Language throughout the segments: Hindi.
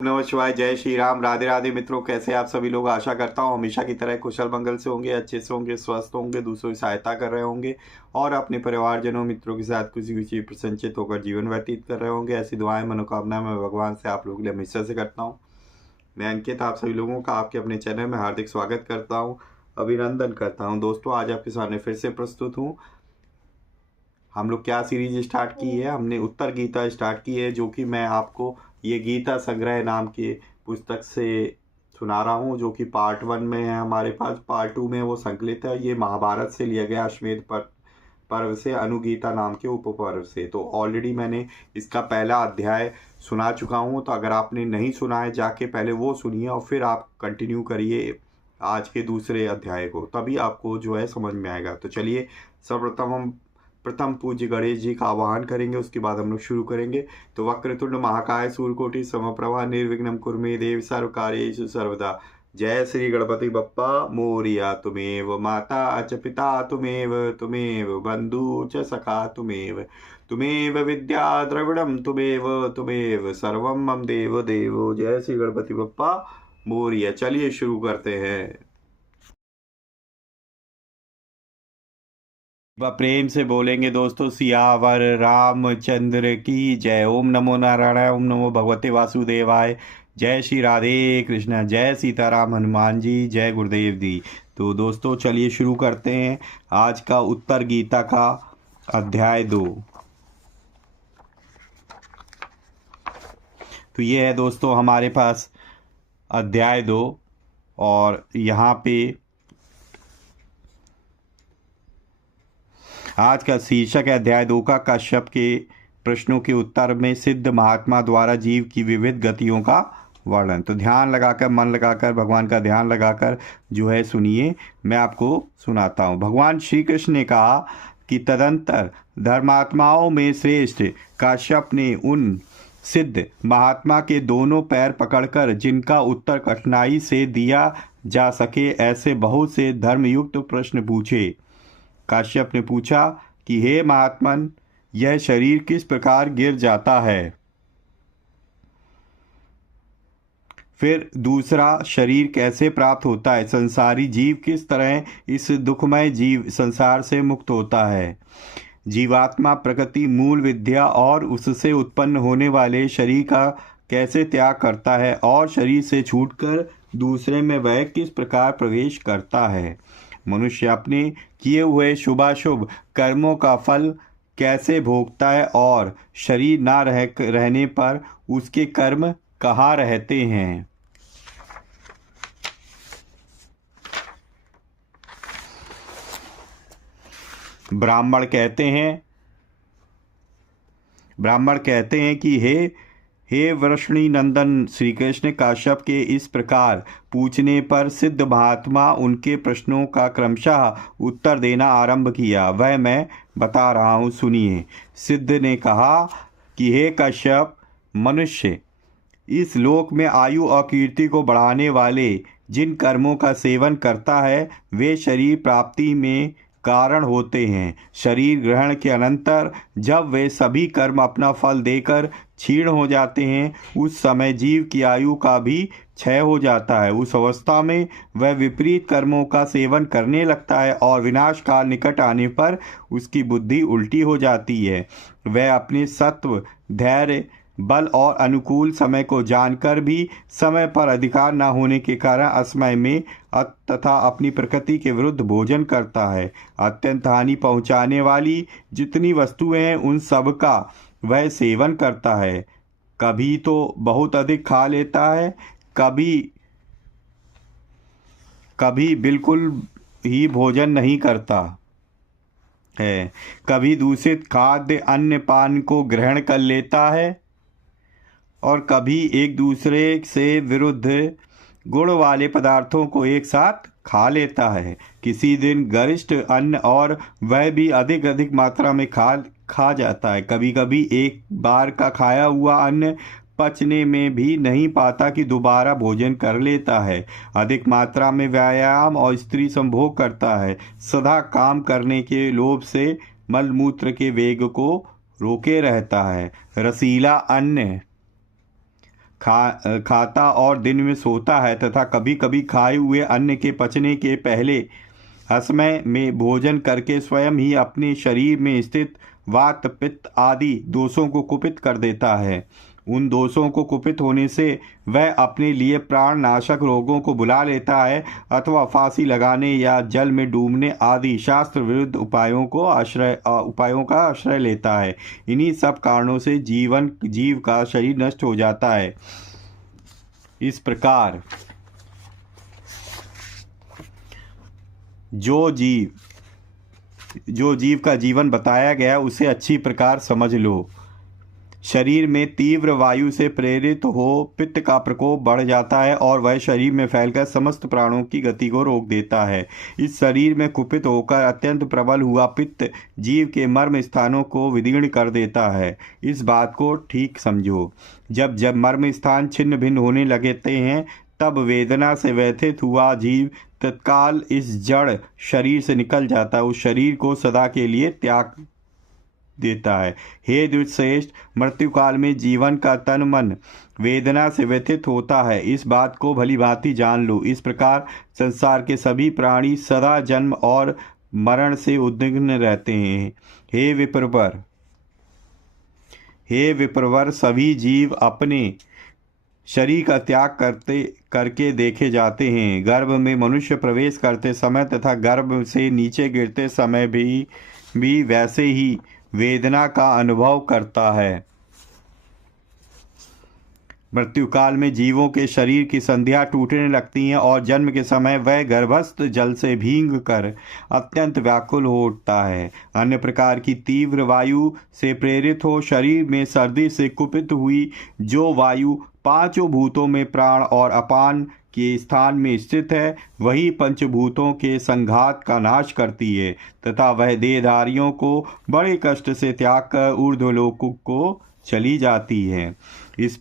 नमः शिवाय। जय श्री राम। राधे राधे मित्रों, कैसे आप सभी लोग। आशा करता हूँ हमेशा की तरह कुशल मंगल से होंगे, अच्छे से होंगे, स्वस्थ होंगे, दूसरों की सहायता कर रहे होंगे और अपने परिवारजनों मित्रों के साथ खुशी खुशी प्रसन्नचित होकर जीवन व्यतीत कर रहे होंगे। ऐसी दुआएं मनोकामना मैं भगवान से आप लोगों के लिए हमेशा से करता हूँ। मैं अंकित आप सभी लोगों का आपके अपने चैनल में हार्दिक स्वागत करता हूँ, अभिनंदन करता हूँ। दोस्तों, आज आपके सामने फिर से प्रस्तुत हूँ। हम लोग क्या सीरीज स्टार्ट की है, हमने उत्तर गीता स्टार्ट की है, जो कि मैं आपको ये गीता संग्रह नाम की पुस्तक से सुना रहा हूँ, जो कि पार्ट 1 में है हमारे पास। पार्ट 2 में वो संकलित है। ये महाभारत से लिया गया, अश्वमेध पर्व से, अनुगीता नाम के उपपर्व से। तो ऑलरेडी मैंने इसका पहला अध्याय सुना चुका हूँ, तो अगर आपने नहीं सुना है जाके पहले वो सुनिए और फिर आप कंटिन्यू करिए आज के दूसरे अध्याय को, तभी आपको जो है समझ में आएगा। तो चलिए, सर्वप्रथम हम प्रथम पूज्य गणेश जी का आवाहन करेंगे, उसके बाद हम लोग शुरू करेंगे। तो वक्रतुंड महाकाय सूर्यकोटि समप्रभा निर्विघ्नं कुरु मे देव सर्व कार्येषु सर्वदा। जय श्री गणपति बप्पा मोरिया। तुमेव माता च पिता तुमेव, तुमेव बंधु च सखा तुमेव, तुमेव विद्या द्रविड़म तुमेव, तुमेव सर्वम मम देव देवो। जय श्री गणपति बप्पा मोरिया। चलिए शुरू करते हैं। वह प्रेम से बोलेंगे दोस्तों, सियावर रामचंद्र की जय। ओम नमो नारायण, ओम नमो भगवते वासुदेवाय। जय श्री राधे कृष्ण, जय सीताराम हनुमान जी, जय गुरुदेव जी। तो दोस्तों चलिए शुरू करते हैं आज का उत्तर गीता का अध्याय 2। तो ये है दोस्तों हमारे पास अध्याय 2, और यहाँ पे आज का शीर्षक है अध्याय 2 का, कश्यप के प्रश्नों के उत्तर में सिद्ध महात्मा द्वारा जीव की विविध गतियों का वर्णन। तो ध्यान लगाकर, मन लगाकर, भगवान का ध्यान लगाकर जो है सुनिए, मैं आपको सुनाता हूँ। भगवान श्री कृष्ण ने कहा कि तदंतर धर्मात्माओं में श्रेष्ठ कश्यप ने उन सिद्ध महात्मा के दोनों पैर पकड़कर, जिनका उत्तर कठिनाई से दिया जा सके, ऐसे बहुत से धर्मयुक्त प्रश्न पूछे। काश्यप ने पूछा कि हे महात्मन, यह शरीर किस प्रकार गिर जाता है? फिर दूसरा शरीर कैसे प्राप्त होता है? संसारी जीव किस तरह इस दुखमय जीव संसार से मुक्त होता है? जीवात्मा प्रकृति मूल विद्या और उससे उत्पन्न होने वाले शरीर का कैसे त्याग करता है, और शरीर से छूटकर दूसरे में वह किस प्रकार प्रवेश करता है? मनुष्य अपने किए हुए शुभाशुभ कर्मों का फल कैसे भोगता है, और शरीर ना रहने पर उसके कर्म कहाँ रहते हैं? ब्राह्मण कहते हैं कि हे वृष्णि नंदन श्री कृष्ण, काश्यप के इस प्रकार पूछने पर सिद्ध महात्मा उनके प्रश्नों का क्रमशः उत्तर देना आरंभ किया। वह मैं बता रहा हूँ, सुनिए। सिद्ध ने कहा कि हे कश्यप, मनुष्य इस लोक में आयु और कीर्ति को बढ़ाने वाले जिन कर्मों का सेवन करता है, वे शरीर प्राप्ति में कारण होते हैं। शरीर ग्रहण के अनंतर जब वे सभी कर्म अपना फल देकर क्षीण हो जाते हैं, उस समय जीव की आयु का भी क्षय हो जाता है। उस अवस्था में वह विपरीत कर्मों का सेवन करने लगता है और विनाश काल निकट आने पर उसकी बुद्धि उल्टी हो जाती है। वह अपने सत्व, धैर्य, बल और अनुकूल समय को जानकर भी समय पर अधिकार न होने के कारण असमय में तथा अपनी प्रकृति के विरुद्ध भोजन करता है। अत्यंत हानि पहुंचाने वाली जितनी वस्तुएं हैं, उन सब का वह सेवन करता है। कभी तो बहुत अधिक खा लेता है, कभी बिल्कुल ही भोजन नहीं करता है, कभी दूषित खाद्य अन्न पान को ग्रहण कर लेता है, और कभी एक दूसरे से विरुद्ध गुण वाले पदार्थों को एक साथ खा लेता है। किसी दिन गरिष्ठ अन्न और वह भी अधिक मात्रा में खा जाता है। कभी कभी एक बार का खाया हुआ अन्न पचने में भी नहीं पाता कि दोबारा भोजन कर लेता है। अधिक मात्रा में व्यायाम और स्त्री संभोग करता है। सदा काम करने के लोभ से मलमूत्र के वेग को रोके रहता है। रसीला अन्न खाता और दिन में सोता है तथा कभी कभी खाए हुए अन्न के पचने के पहले असमय में भोजन करके स्वयं ही अपने शरीर में स्थित वात पित्त आदि दोषों को कुपित कर देता है। उन दोषों को कुपित होने से वह अपने लिए प्राण नाशक रोगों को बुला लेता है अथवा फांसी लगाने या जल में डूबने आदि शास्त्र विरुद्ध उपायों का आश्रय लेता है। इन्हीं सब कारणों से जीव का शरीर नष्ट हो जाता है। इस प्रकार जो जीव का जीवन बताया गया उसे अच्छी प्रकार समझ लो। शरीर में तीव्र वायु से प्रेरित हो पित्त का प्रकोप बढ़ जाता है और वह शरीर में फैलकर समस्त प्राणों की गति को रोक देता है। इस शरीर में कुपित होकर अत्यंत प्रबल हुआ पित्त जीव के मर्म स्थानों को विदीर्ण कर देता है। इस बात को ठीक समझो। जब जब मर्म स्थान छिन्न भिन्न होने लगते हैं तब वेदना से व्यथित हुआ जीव तत्काल इस जड़ शरीर से निकल जाता है, उस शरीर को सदा के लिए त्याग देता है। हे दुष्श्रेष्ठ, मृत्यु काल में जीवन का तन मन वेदना से व्यथित होता है, इस बात को भली भांति जान लो। इस प्रकार संसार के सभी प्राणी सदा जन्म और मरण से उद्विग्न रहते हैं। हे विप्रवर, सभी जीव अपने शरीर का त्याग करके देखे जाते हैं। गर्भ में मनुष्य प्रवेश करते समय तथा गर्भ से नीचे गिरते समय भी वैसे ही वेदना का अनुभव करता है। मृत्यु काल में जीवों के शरीर की संधियां टूटने लगती हैं और जन्म के समय वह गर्भस्थ जल से भींग कर अत्यंत व्याकुल हो उठता है। अन्य प्रकार की तीव्र वायु से प्रेरित हो शरीर में सर्दी से कुपित हुई जो वायु पांचों भूतों में प्राण और अपान के स्थान में स्थित है, वही पंचभूतों के संघात का नाश करती है तथा वह देहधारियों को बड़े कष्ट से त्याग कर ऊर्ध्वलोक को चली जाती है। इस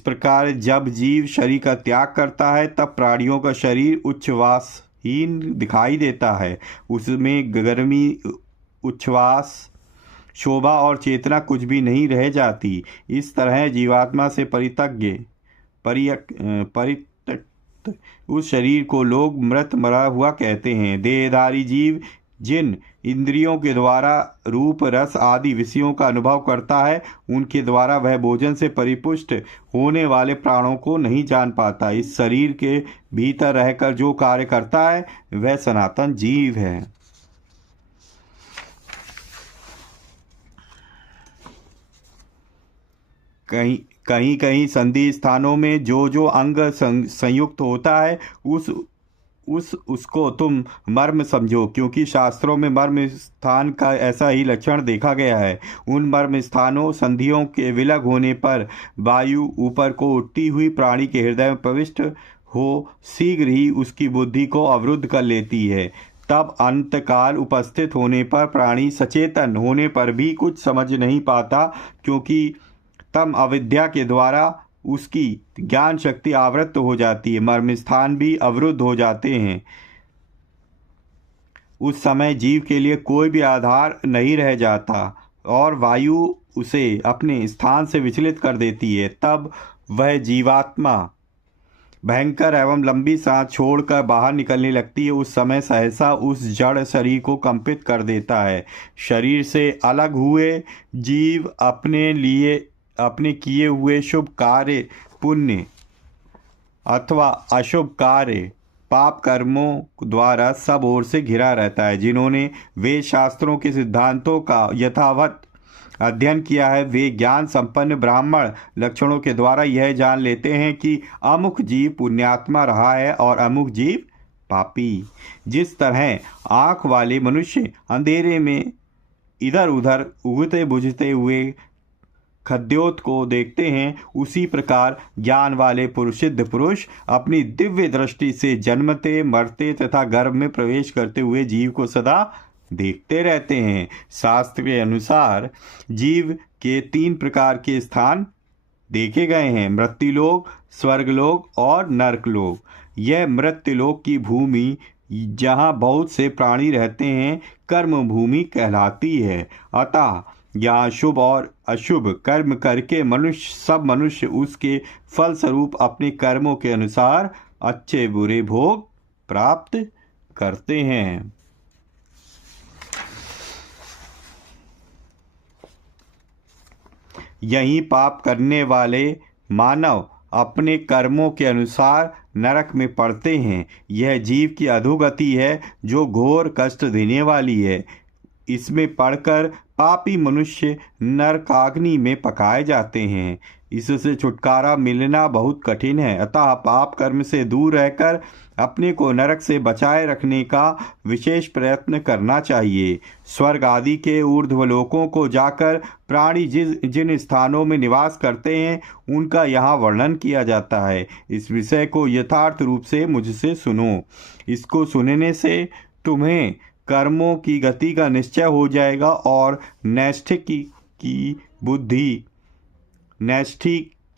प्रकार जब जीव शरीर का त्याग करता है तब प्राणियों का शरीर उच्छ्वासहीन दिखाई देता है। उसमें गर्मी, उच्छ्वास, शोभा और चेतना कुछ भी नहीं रह जाती। इस तरह जीवात्मा से परित्यक्त उस शरीर को लोग मृत मरा हुआ कहते हैं। देहधारी जीव जिन इंद्रियों के द्वारा रूप, रस आदि विषयों का अनुभव करता है, उनके द्वारा वह भोजन से परिपुष्ट होने वाले प्राणों को नहीं जान पाता। इस शरीर के भीतर रहकर जो कार्य करता है वह सनातन जीव है। कहीं संधि स्थानों में जो अंग संयुक्त होता है उसको तुम मर्म समझो, क्योंकि शास्त्रों में मर्म स्थान का ऐसा ही लक्षण देखा गया है। उन मर्म स्थानों संधियों के विलग होने पर वायु ऊपर को उठती हुई प्राणी के हृदय में प्रविष्ट हो शीघ्र ही उसकी बुद्धि को अवरुद्ध कर लेती है। तब अंतकाल उपस्थित होने पर प्राणी सचेतन होने पर भी कुछ समझ नहीं पाता, क्योंकि तम अविद्या के द्वारा उसकी ज्ञान शक्ति आवृत्त हो जाती है। मर्म स्थान भी अवरुद्ध हो जाते हैं। उस समय जीव के लिए कोई भी आधार नहीं रह जाता और वायु उसे अपने स्थान से विचलित कर देती है। तब वह जीवात्मा भयंकर एवं लंबी सांस छोड़कर बाहर निकलने लगती है। उस समय सहसा उस जड़ शरीर को कंपित कर देता है। शरीर से अलग हुए जीव अपने किए हुए शुभ कार्य, पुण्य अथवा अशुभ कार्य, पाप कर्मों द्वारा सब ओर से घिरा रहता है। जिन्होंने वेद शास्त्रों के सिद्धांतों का यथावत अध्ययन किया है, वे ज्ञान संपन्न ब्राह्मण लक्षणों के द्वारा यह जान लेते हैं कि अमुक जीव पुण्यात्मा रहा है और अमुक जीव पापी। जिस तरह आँख वाले मनुष्य अंधेरे में इधर उधर उगते बुझते हुए खद्योत को देखते हैं, उसी प्रकार ज्ञान वाले सिद्ध पुरुष अपनी दिव्य दृष्टि से जन्मते, मरते तथा गर्भ में प्रवेश करते हुए जीव को सदा देखते रहते हैं। शास्त्र के अनुसार जीव के 3 प्रकार के स्थान देखे गए हैं: मृत्युलोक, स्वर्गलोक और नरकलोक। यह मृत्युलोक की भूमि, जहाँ बहुत से प्राणी रहते हैं, कर्म भूमि कहलाती है। अतः यहाँ शुभ और अशुभ कर्म करके सब मनुष्य उसके फल स्वरूप अपने कर्मों के अनुसार अच्छे बुरे भोग प्राप्त करते हैं। यही पाप करने वाले मानव अपने कर्मों के अनुसार नरक में पड़ते हैं। यह जीव की अधोगति है जो घोर कष्ट देने वाली है। इसमें पड़कर पापी मनुष्य नरकाग्नि में पकाए जाते हैं। इससे छुटकारा मिलना बहुत कठिन है। अतः पाप कर्म से दूर रहकर अपने को नरक से बचाए रखने का विशेष प्रयत्न करना चाहिए। स्वर्ग आदि के ऊर्ध्वलोकों को जाकर प्राणी जिन स्थानों में निवास करते हैं उनका यहाँ वर्णन किया जाता है। इस विषय को यथार्थ रूप से मुझसे सुनो। इसको सुनने से तुम्हें कर्मों की गति का निश्चय हो जाएगा और नैष्ठिक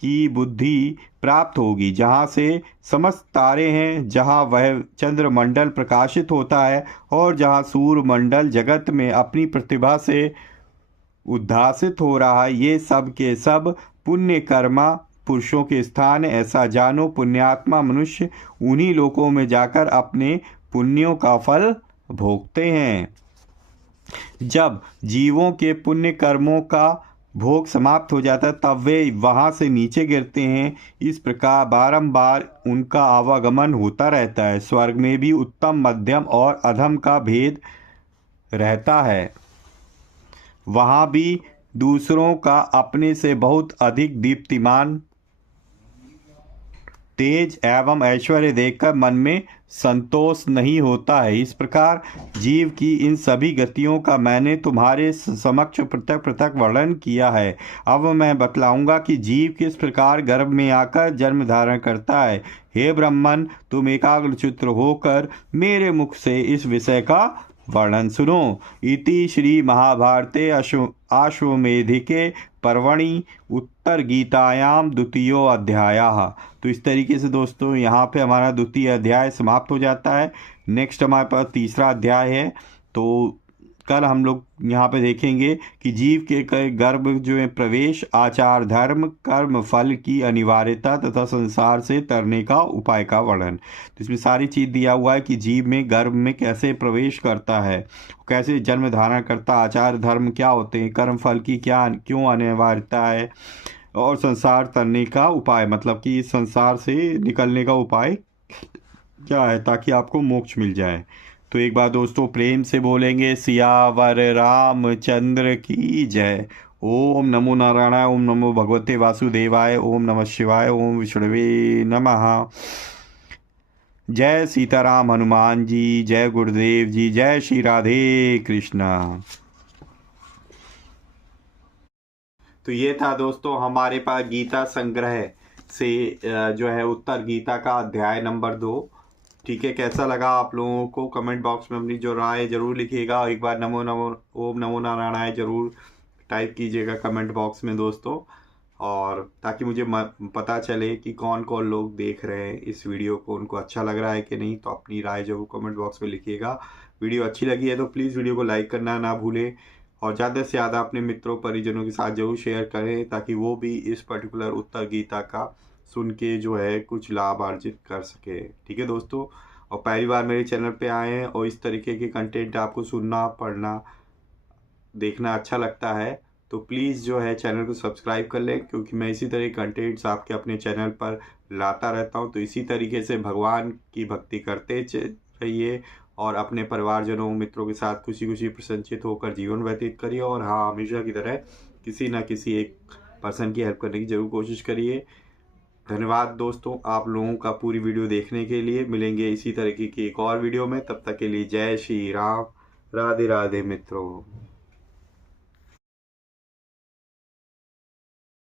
की बुद्धि प्राप्त होगी। जहाँ से समस्त तारे हैं, जहाँ वह चंद्रमंडल प्रकाशित होता है और जहाँ सूर्यमंडल जगत में अपनी प्रतिभा से उद्भासित हो रहा है, ये सब के सब पुण्य कर्मा पुरुषों के स्थान है। ऐसा जानो, पुण्यात्मा मनुष्य उन्हीं लोकों में जाकर अपने पुण्यों का फल भोगते हैं। जब जीवों के पुण्य कर्मों का भोग समाप्त हो जाता है तब वे वहाँ से नीचे गिरते हैं। इस प्रकार बारंबार उनका आवागमन होता रहता है। स्वर्ग में भी उत्तम, मध्यम और अधम का भेद रहता है। वहाँ भी दूसरों का अपने से बहुत अधिक दीप्तिमान, तेज एवं ऐश्वर्य देखकर मन में संतोष नहीं होता है। इस प्रकार जीव की इन सभी गतियों का मैंने तुम्हारे समक्ष पृथक पृथक वर्णन किया है। अब मैं बतलाऊंगा कि जीव किस प्रकार गर्भ में आकर जन्म धारण करता है। हे ब्राह्मण, तुम एकाग्रचित्त होकर मेरे मुख से इस विषय का वर्णन सुनो। इति श्री महाभारते आश्वमेधिके पर्वणि उत्तर गीतायाम द्वितीयो अध्यायः। तो इस तरीके से दोस्तों यहाँ पे हमारा द्वितीय अध्याय समाप्त हो जाता है। नेक्स्ट हमारे पास तीसरा अध्याय है। तो कल हम लोग यहाँ पे देखेंगे कि जीव के गर्भ जो है प्रवेश, आचार धर्म, कर्म फल की अनिवार्यता तथा संसार से तरने का उपाय का वर्णन। तो इसमें सारी चीज़ दिया हुआ है कि जीव में गर्भ में कैसे प्रवेश करता है, कैसे जन्म धारण करता, आचार धर्म क्या होते हैं, कर्म फल की क्यों अनिवार्यता है, और संसार तरने का उपाय मतलब कि इस संसार से निकलने का उपाय क्या है ताकि आपको मोक्ष मिल जाए। तो एक बार दोस्तों प्रेम से बोलेंगे सियावर रामचंद्र की जय। ओम नमो नारायणाय, ओम नमो भगवते वासुदेवाय, ओम नमः शिवाय, ओम विष्णुवे नमः। जय सीताराम हनुमान जी, जय गुरुदेव जी, जय श्री राधे कृष्णा। तो ये था दोस्तों हमारे पास गीता संग्रह से जो है उत्तर गीता का अध्याय नंबर 2। ठीक है, कैसा लगा आप लोगों को कमेंट बॉक्स में अपनी जो राय जरूर लिखिएगा। एक बार नमो नमो ओम नमो नारायणाय जरूर टाइप कीजिएगा कमेंट बॉक्स में दोस्तों, और ताकि मुझे पता चले कि कौन कौन लोग देख रहे हैं इस वीडियो को, उनको अच्छा लग रहा है कि नहीं। तो अपनी राय जरूर कमेंट बॉक्स में लिखिएगा। वीडियो अच्छी लगी है तो प्लीज़ वीडियो को लाइक करना ना भूलें और ज़्यादा से ज़्यादा अपने मित्रों परिजनों के साथ जरूर शेयर करें ताकि वो भी इस पर्टिकुलर उत्तर गीता का सुन के जो है कुछ लाभ अर्जित कर सके। ठीक है दोस्तों, और पहली बार मेरे चैनल पे आए हैं और इस तरीके के कंटेंट आपको सुनना, पढ़ना, देखना अच्छा लगता है तो प्लीज़ जो है चैनल को सब्सक्राइब कर लें, क्योंकि मैं इसी तरह कंटेंट्स आपके अपने चैनल पर लाता रहता हूं। तो इसी तरीके से भगवान की भक्ति करते रहिए और अपने परिवारजनों मित्रों के साथ खुशी खुशी प्रसन्नचित होकर जीवन व्यतीत करिए। और हाँ, हमेशा की तरह किसी न किसी एक पर्सन की हेल्प करने की जरूर कोशिश करिए। धन्यवाद दोस्तों आप लोगों का पूरी वीडियो देखने के लिए। मिलेंगे इसी तरीके की एक और वीडियो में, तब तक के लिए जय श्री राम, राधे राधे मित्रों।